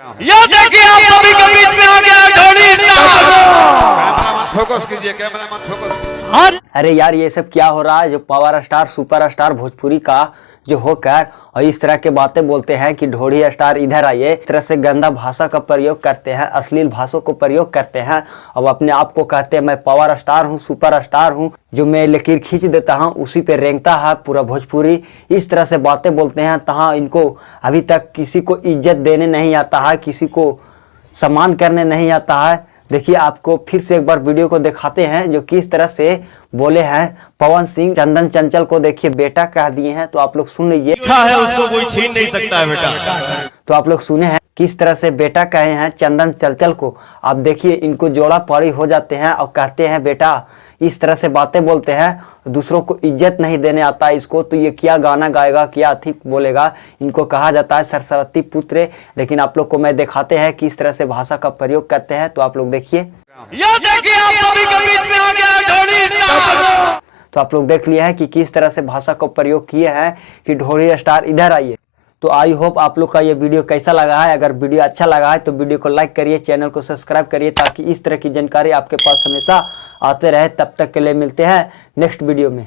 ये देखिए आप सभी के बीच में आ गया ढोली कैमरामैन फोकस कीजिए, कैमरामैन फोकस। अरे यार ये सब क्या हो रहा है। जो power star super star Bhojpuri का जो होकर और इस तरह के बातें बोलते हैं कि ढोड़ी स्टार इधर आइए, इस तरह से गंदा भाषा का प्रयोग करते हैं, अश्लील भाषा को प्रयोग करते हैं और अपने आप को कहते हैं मैं पावर स्टार हूँ, सुपर स्टार हूँ, जो मैं लकीर खींच देता हूँ उसी पे रेंगता है पूरा भोजपुरी। इस तरह से बातें बोलते हैं। तहाँ इनको अभी तक किसी को इज्जत देने नहीं आता है, किसी को सम्मान करने नहीं आता है। देखिए आपको फिर से एक बार वीडियो को दिखाते हैं जो किस तरह से बोले हैं पवन सिंह चंदन चंचल को। देखिए बेटा कह दिए हैं, तो आप लोग सुन लीजिए। है उसको कोई छीन नहीं सकता है बेटा। तो आप लोग सुने हैं किस तरह से बेटा कहे हैं चंदन चंचल को। आप देखिए इनको जोड़ा पारी हो जाते हैं और कहते हैं बेटा। इस तरह से बातें बोलते हैं, दूसरों को इज्जत नहीं देने आता है इसको। तो ये क्या गाना गाएगा, क्या अधिक बोलेगा। इनको कहा जाता है सरस्वती पुत्र। लेकिन आप लोग को मैं दिखाते हैं किस तरह से भाषा का प्रयोग करते हैं, तो आप लोग देखिए। ये देखिए आप सभी के बीच में आ गया ढोली स्टार। तो आप लोग देख लिया है कि किस तरह से भाषा का प्रयोग किए हैं कि ढोड़ी स्टार इधर आइए। तो आई होप आप लोग का ये वीडियो कैसा लगा है। अगर वीडियो अच्छा लगा है तो वीडियो को लाइक करिए, चैनल को सब्सक्राइब करिए, ताकि इस तरह की जानकारी आपके पास हमेशा आते रहे। तब तक के लिए मिलते हैं नेक्स्ट वीडियो में।